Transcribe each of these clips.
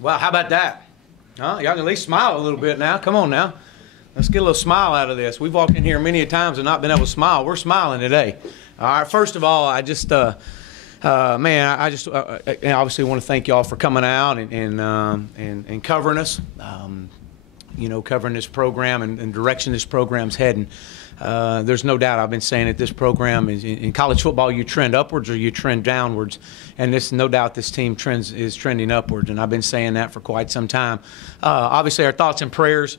Wow, how about that? Huh? Y'all can at least smile a little bit now. Come on now. Let's get a little smile out of this. We've walked in here many a times and not been able to smile. We're smiling today. All right, first of all, I just, obviously want to thank y'all for coming out and covering us, covering this program and direction this program's heading. There's no doubt, I've been saying that this program is in college football, you trend upwards or you trend downwards, and this no doubt this team is trending upwards, and I've been saying that for quite some time. Obviously, our thoughts and prayers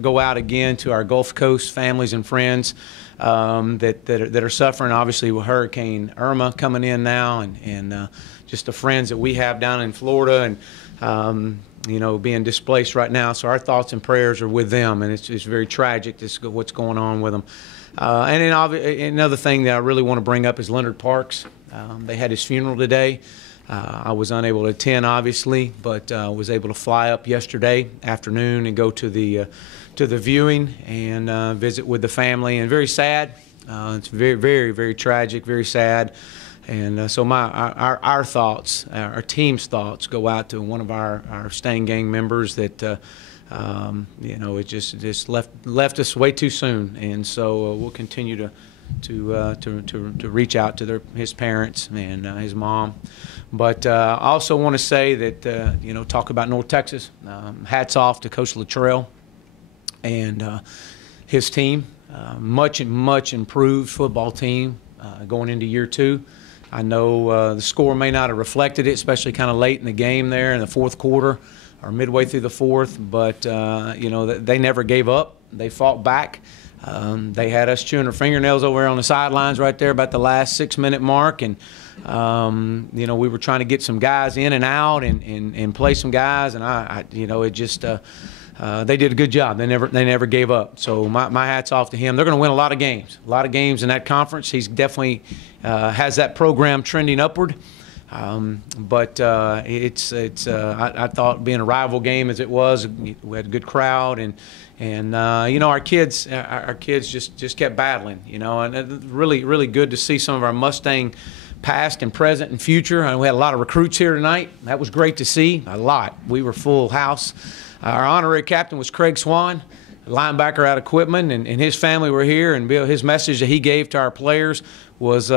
go out again to our Gulf Coast families and friends that are suffering. Obviously, with Hurricane Irma coming in now, and just the friends that we have down in Florida, and being displaced right now. So our thoughts and prayers are with them, and it's very tragic what's going on with them. And then another thing that I really want to bring up is Leonard Parks. They had his funeral today. I was unable to attend, obviously, but was able to fly up yesterday afternoon and go to the viewing and visit with the family. And very sad. It's very, very, very tragic, very sad. And so our thoughts, our team's thoughts, go out to one of our staying gang members that it just left us way too soon. And so we'll continue to reach out to his parents and his mom. But I also want to say that talk about North Texas. Hats off to Coach Luttrell and his team. Much improved football team going into year 2. I know the score may not have reflected it, especially kind of late in the game there in the fourth quarter or midway through the fourth, but, they never gave up. They fought back. They had us chewing our fingernails over there on the sidelines right there about the last 6-minute mark, and, we were trying to get some guys in and out and play some guys, and they did a good job. They never gave up. So my hat's off to him. They're going to win a lot of games in that conference. He's definitely has that program trending upward. But I thought being a rival game as it was, we had a good crowd, and our kids just kept battling. And really good to see some of our Mustang past and present and future. We had a lot of recruits here tonight. That was great to see. A lot. We were full house. Our honorary captain was Craig Swan, linebacker out of Quitman, and his family were here, and his message that he gave to our players was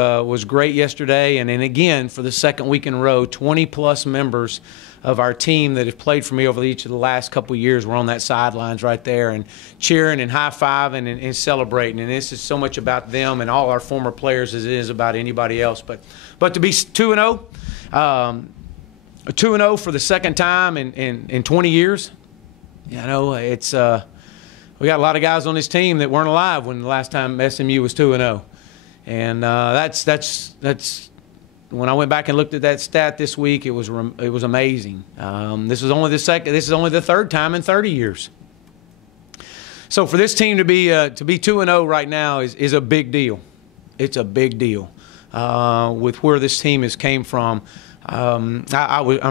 great yesterday. And then again, for the second week in a row, 20-plus members of our team that have played for me over each of the last couple of years were on that sidelines right there and cheering and high-fiving and celebrating. And this is so much about them and all our former players as it is about anybody else. But to be 2-0, 2-0 for the second time in 20 years, it's we got a lot of guys on this team that weren't alive when the last time SMU was 2-0, and that's when I went back and looked at that stat this week. It was amazing. This is only the third time in 30 years. So for this team to be 2-0 right now is a big deal. It's a big deal with where this team has came from. I'm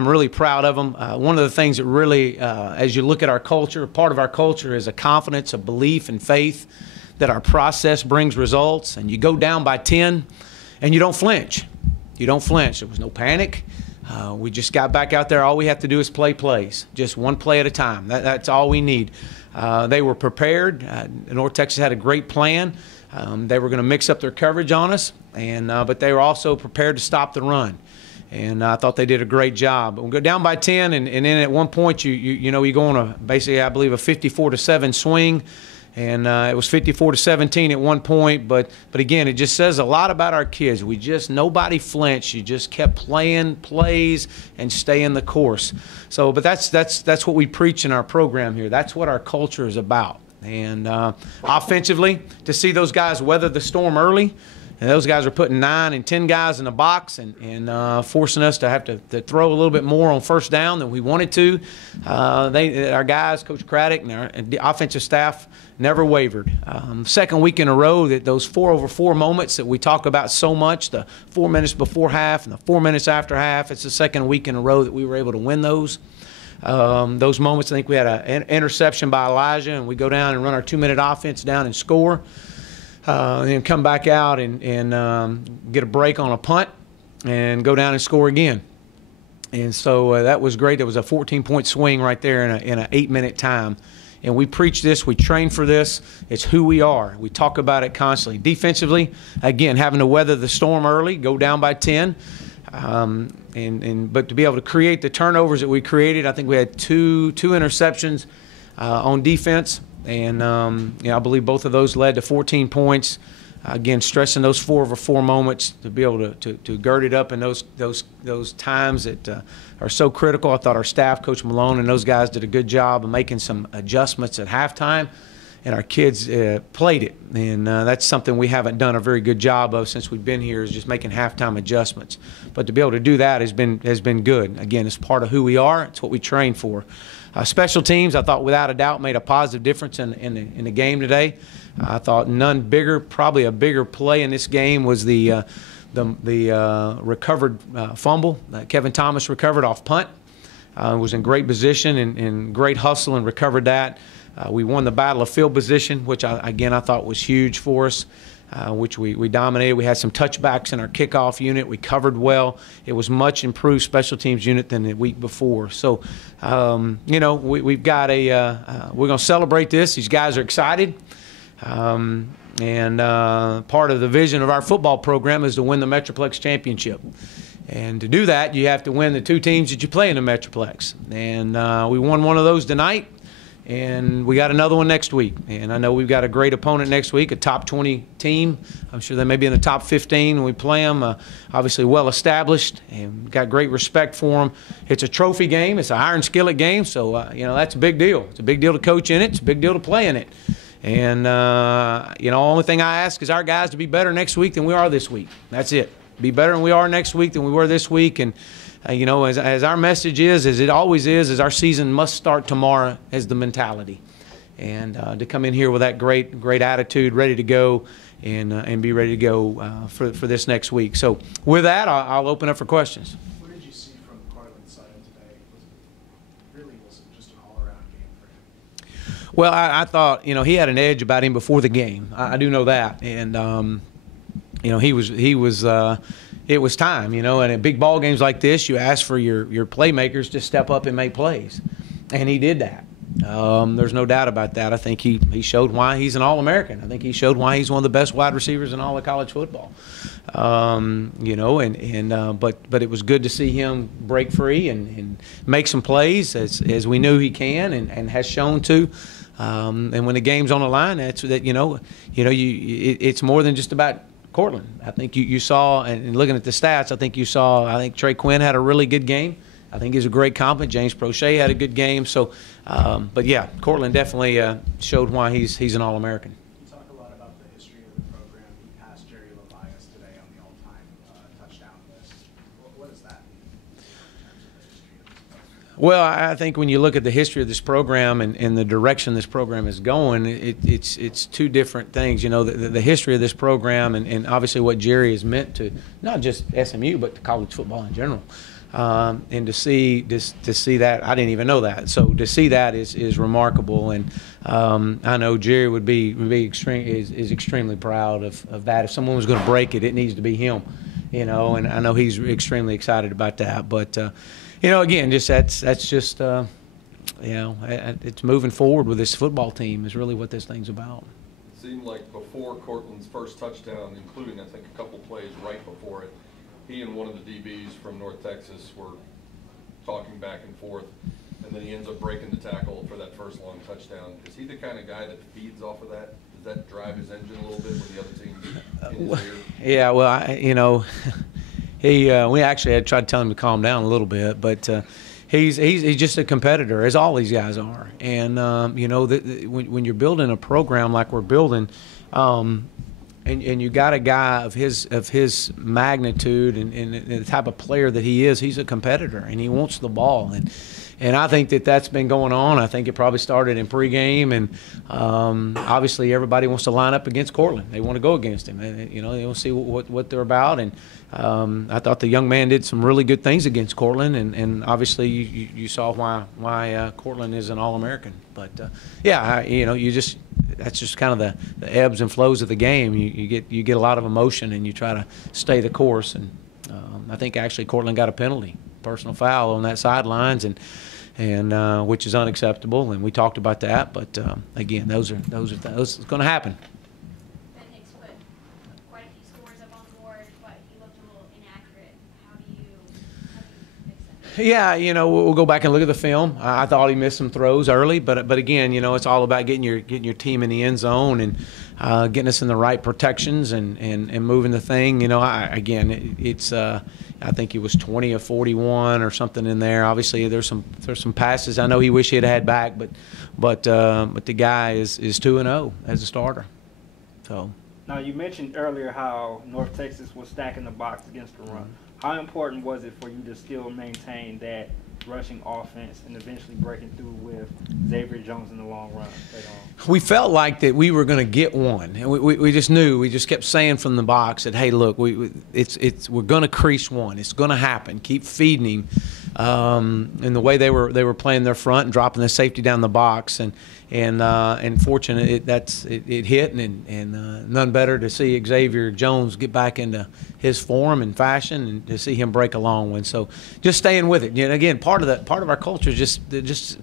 really proud of them. One of the things that really, as you look at our culture, part of our culture is a confidence, a belief, and faith that our process brings results. And you go down by 10, and you don't flinch. You don't flinch. There was no panic. We just got back out there. All we have to do is play plays, just one play at a time. That's all we need. They were prepared. North Texas had a great plan. They were going to mix up their coverage on us, but they were also prepared to stop the run. And I thought they did a great job. But we go down by 10, and then at one point you go on a basically, I believe, a 54-7 swing, and it was 54-17 at one point. But again, it just says a lot about our kids. Nobody flinched. You just kept playing plays and staying the course. So, but that's what we preach in our program here. That's what our culture is about. And offensively, to see those guys weather the storm early. And those guys are putting 9 and 10 guys in the box and forcing us to have to throw a little bit more on first down than we wanted to. Our guys, Coach Craddock and the offensive staff, never wavered. Second week in a row that those 4-over-4 moments that we talk about so much, the 4 minutes before half and the 4 minutes after half, it's the second week in a row that we were able to win those. Those moments, I think we had an interception by Elijah, and we go down and run our 2-minute offense down and score. And then come back out and get a break on a punt and go down and score again. And so that was great. There was a 14-point swing right there in an 8-minute time. And we preach this. We train for this. It's who we are. We talk about it constantly. Defensively, again, having to weather the storm early, go down by 10. But to be able to create the turnovers that we created, I think we had two interceptions on defense. And I believe both of those led to 14 points. Again, stressing those 4-over-4 moments to be able to gird it up in those times that are so critical. I thought our staff, Coach Malone, and those guys did a good job of making some adjustments at halftime, and our kids played it. And that's something we haven't done a very good job of since we've been here, is just making halftime adjustments. But to be able to do that has been good. Again, it's part of who we are. It's what we train for. Special teams, I thought without a doubt made a positive difference in the game today. I thought none bigger, probably a bigger play in this game was the recovered fumble that Kevin Thomas recovered off punt. Was in great position and great hustle and recovered that. We won the battle of field position, which I thought was huge for us, which we dominated. We had some touchbacks in our kickoff unit. We covered well. It was much improved special teams unit than the week before. So, we've got we're going to celebrate this. These guys are excited. Part of the vision of our football program is to win the Metroplex Championship. And to do that, you have to win the 2 teams that you play in the Metroplex. And we won one of those tonight, and we got another one next week. And I know we've got a great opponent next week, a top 20 team. I'm sure they may be in the top 15 when we play them. Obviously well-established, and got great respect for them. It's a trophy game. It's an iron skillet game, so, that's a big deal. It's a big deal to coach in it. It's a big deal to play in it. And, only thing I ask is our guys to be better next week than we are this week. That's it. Be better than we are next week than we were this week. And, as our message is, as it always is our season must start tomorrow as the mentality. And to come in here with that great attitude, ready to go, and be ready to go for this next week. So with that, I'll open up for questions. What did you see from Cortland's side today? Was it just an all-around game for him? Well, I thought, he had an edge about him before the game. I do know that. And, it was time, and in big ball games like this, you ask for your playmakers to step up and make plays. And he did that. There's no doubt about that. I think he showed why he's an All-American. I think he showed why he's one of the best wide receivers in all of college football. But it was good to see him break free and make some plays as we knew he can and has shown to. And when the game's on the line, it's more than just about Cortland. I think you saw, and looking at the stats, I think Trey Quinn had a really good game. I think he's a great compliment. James Prochet had a good game. So, but yeah, Cortland definitely showed why he's an All-American. You talk a lot about the history of the program. He passed Jerry Levias today on the all-time touchdown list. What does that mean in terms of the history of this program? Well, I think when you look at the history of this program and the direction this program is going, it's two different things. The history of this program and obviously what Jerry has meant to not just SMU but to college football in general. And to see that, I didn't even know that. So to see that is remarkable, and I know Jerry would be extremely proud of that. If someone was going to break it, it needs to be him, and I know he's extremely excited about that. But again, it's moving forward with this football team is really what this thing's about. It seemed like before Cortland's first touchdown, including I think a couple plays right before it, he and one of the DBs from North Texas were talking back and forth, and then he ends up breaking the tackle for that first long touchdown. Is he the kind of guy that feeds off of that? Does that drive his engine a little bit with the other teams in his ear? Yeah, well, we actually had tried to tell him to calm down a little bit, but he's just a competitor, as all these guys are. And when you're building a program like we're building, and you got a guy of his magnitude and the type of player that he is, he's a competitor and he wants the ball. And I think that's been going on. I think it probably started in pregame, and obviously everybody wants to line up against Cortland. They want to go against him. And, they want to see what they're about. And I thought the young man did some really good things against Cortland, and obviously you saw why Cortland is an All-American. But that's just kind of the ebbs and flows of the game. You get a lot of emotion and you try to stay the course. And I think actually Cortland got a penalty. personal foul on that sidelines, and which is unacceptable, and we talked about that. But again, those it's going to happen. Ben Hicks put quite a few scores up on the board, but he looked a little inaccurate. How do you fix that? Yeah, we'll go back and look at the film. I thought he missed some throws early, but again, it's all about getting your team in the end zone and getting us in the right protections and moving the thing. I think he was 20 of 41 or something in there. Obviously, there's some passes I know he wish he had back, but the guy is 2-0 as a starter. So. Now, you mentioned earlier how North Texas was stacking the box against the run. How important was it for you to still maintain that rushing offense and eventually breaking through with Xavier Jones in the long run? We felt like that we were going to get one, and we just knew. We just kept saying from the box that, hey, look, we're going to crease one. It's going to happen. Keep feeding him. And the way they were playing their front and dropping the safety down the box, and fortunate it hit, and none better to see Xavier Jones get back into his form and fashion, and to see him break a long one. So just staying with it. Again, part of our culture is just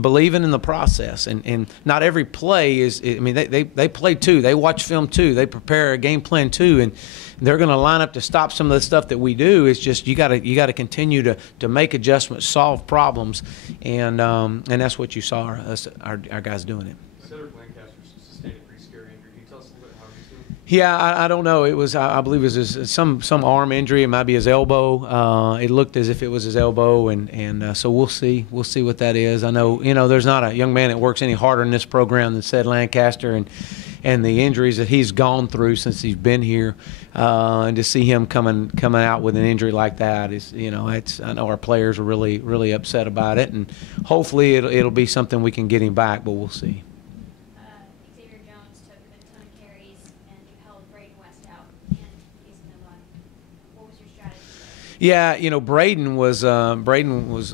believing in the process, and not every play is. I mean, they play too. They watch film too. They prepare a game plan too, and they're going to line up to stop some of the stuff that we do. It's just you got to continue to make adjustments, solve problems, and that's what you saw our guys doing it. Cedric Lancaster sustained a pretty scary injury. Can you tell us a little bit how he's doing? Yeah, I don't know. It was I believe it was some arm injury. It might be his elbow. It looked as if it was his elbow, and so we'll see. We'll see what that is. I know there's not a young man that works any harder in this program than Ced Lancaster, and the injuries that he's gone through since he's been here, and to see him coming out with an injury like that is, I know our players are really upset about it, and hopefully it'll be something we can get him back, but we'll see. Xavier Jones took a ton of carries, and you held Braden West out and Jason Milon. What was your strategy there? Yeah, Braden was a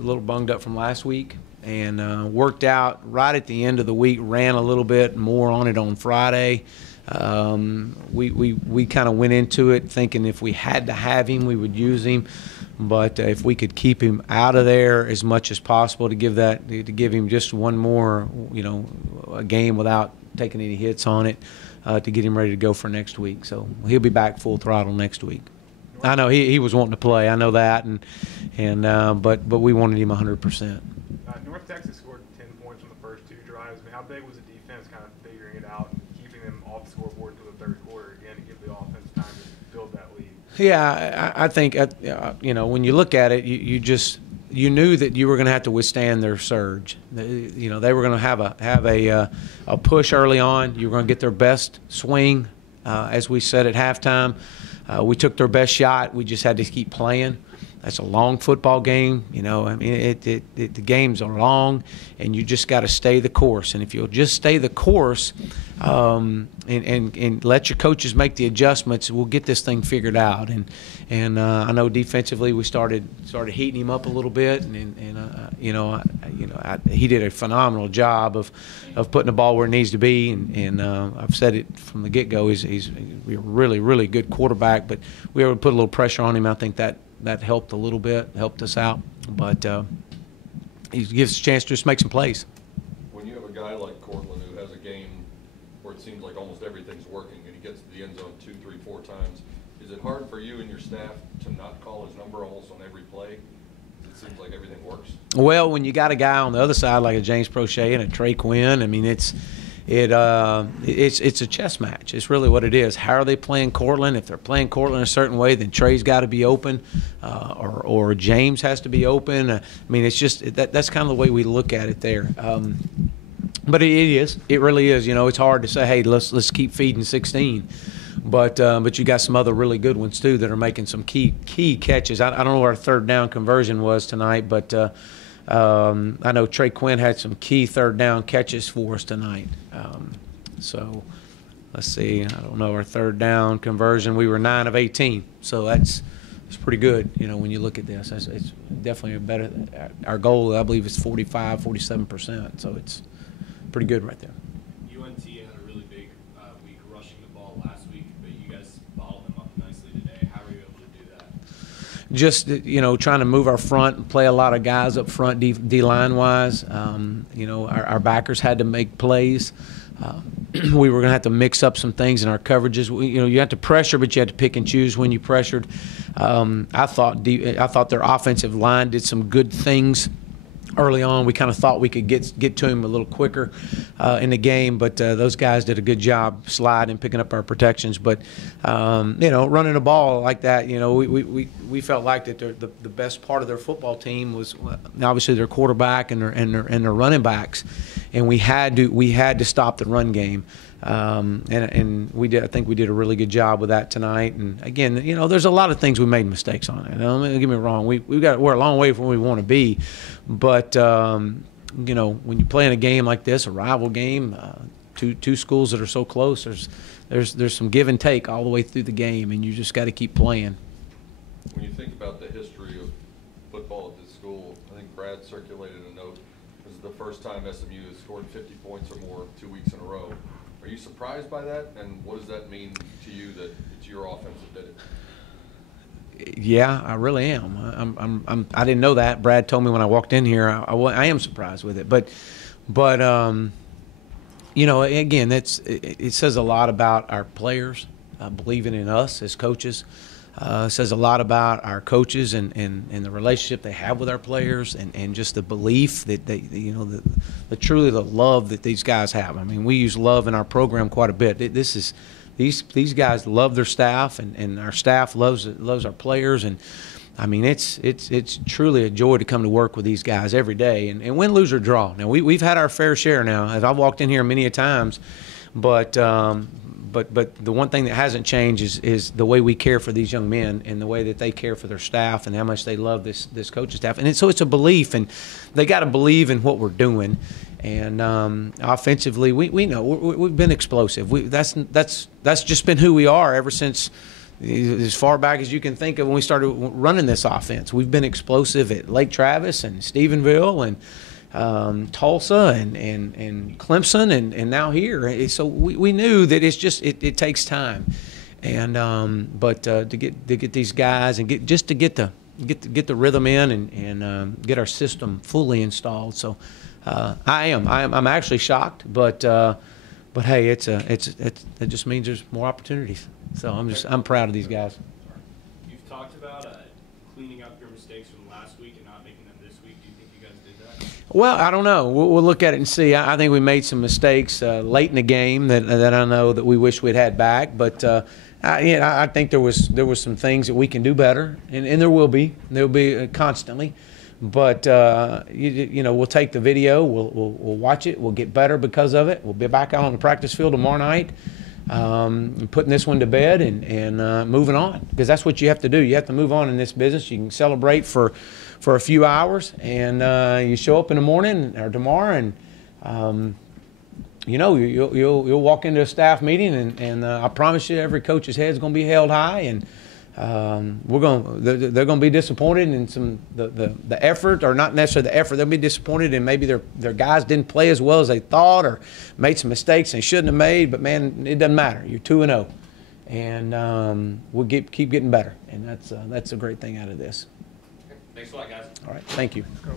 little bunged up from last week, and worked out right at the end of the week, ran a little bit more on it on Friday. We kind of went into it thinking if we had to have him, we would use him. But if we could keep him out of there as much as possible to give him just one more, a game without taking any hits on it, to get him ready to go for next week. So he'll be back full throttle next week. I know he was wanting to play. I know that, but we wanted him 100%. North Texas scored 10 points from the first two drives. I mean, how big was the defense kind of figuring it out and keeping them off the scoreboard until the third quarter again to give the offense time to build that lead? Yeah, I think when you look at it, you knew that you were going to have to withstand their surge. They were going to have a push early on. You were going to get their best swing, as we said at halftime. We took their best shot. We just had to keep playing. That's a long football game. The games are long, and you just got to stay the course. And if you'll just stay the course, and let your coaches make the adjustments, we'll get this thing figured out. And I know defensively we started heating him up a little bit, he did a phenomenal job of putting the ball where it needs to be. And I've said it from the get-go. He's a really good quarterback, but we were able to put a little pressure on him. I think that helped a little bit, helped us out. But he gives us a chance to just make some plays. When you have a guy like Cortland who has a game where it seems like almost everything's working and he gets to the end zone 2, 3, 4 times, is it hard for you and your staff to not call his number almost on every play? It seems like everything works. Well, when you got a guy on the other side like a James Prochet and a Trey Quinn, I mean, it's a chess match. It's really what it is. How are they playing Cortland? If they're playing Cortland a certain way, then Trey's got to be open, or James has to be open. I mean, it's just that's kind of the way we look at it there. But it is. It really is. It's hard to say, hey, let's keep feeding 16. But you got some other really good ones too that are making some key catches. I don't know what our third down conversion was tonight, but I know Trey Quinn had some key third down catches for us tonight. So let's see. I don't know our third down conversion. We were 9 of 18, so that's pretty good. When you look at this, it's definitely a better. Our goal, I believe, is 45, 47%. So it's pretty good right there. UNT had a really big week rushing the ball last week, but you guys followed them up nicely today. How were you able to do that? just trying to move our front and play a lot of guys up front D line wise. Our backers had to make plays. We were going to have to mix up some things in our coverages. You have to pressure, but you had to pick and choose when you pressured. I thought their offensive line did some good things early on. We kind of thought we could get to him a little quicker in the game, but those guys did a good job sliding and picking up our protections. But running the ball like that, we felt like that the best part of their football team was obviously their quarterback and their running backs, and we had to stop the run game. And we did. I think we did a really good job with that tonight. And again, there's a lot of things we made mistakes on. Don't get me wrong. We're a long way from where we want to be, but when you play in a game like this, a rival game, two schools that are so close, there's some give and take all the way through the game, and you just got to keep playing. When you think about the history of football at this school, I think Brad circulated a note. This is the first time SMU has scored 50 points or more 2 weeks in a row. Are you surprised by that, and what does that mean to you that it's your offense that did it? Yeah, I really am. I didn't know that. Brad told me when I walked in here. I am surprised with it, but again, it says a lot about our players believing in us as coaches. It says a lot about our coaches and the relationship they have with our players, and just the belief that truly the love that these guys have. I mean, we use love in our program quite a bit. These guys love their staff, and our staff loves our players, and I mean it's truly a joy to come to work with these guys every day, and win, lose or draw. Now we've had our fair share now. As I've walked in here many a times, but the one thing that hasn't changed is the way we care for these young men, and the way that they care for their staff, and how much they love this coaching staff. And so it's a belief, and they got to believe in what we're doing. And offensively, we know we've been explosive. That's just been who we are ever since as far back as you can think of when we started running this offense. We've been explosive at Lake Travis and Stephenville and Tulsa and Clemson and now here. So we knew that it's just it takes time, and but to get these guys and get the rhythm in and get our system fully installed. So I'm actually shocked, but hey, it just means there's more opportunities. So I'm proud of these guys. You've talked about cleaning up your mistakes from last week and not making them this week. Do you think you guys did that? Well, I don't know. We'll look at it and see. I think we made some mistakes late in the game that I know that we wish we'd had back. But I think there was some things that we can do better, and there will be constantly. But we'll take the video. We'll watch it. We'll get better because of it. We'll be back out on the practice field tomorrow night, putting this one to bed and moving on, because that's what you have to do. You have to move on in this business. You can celebrate for a few hours, and you show up in the morning or tomorrow, and you'll walk into a staff meeting, and I promise you, every coach's head is going to be held high, and they're going to be disappointed in the effort, or not necessarily the effort. They'll be disappointed in maybe their guys didn't play as well as they thought, or made some mistakes they shouldn't have made. But man, it doesn't matter. You're 2-0, and we'll keep getting better, and that's a great thing out of this. Thanks a lot, guys. All right, thank you. Go.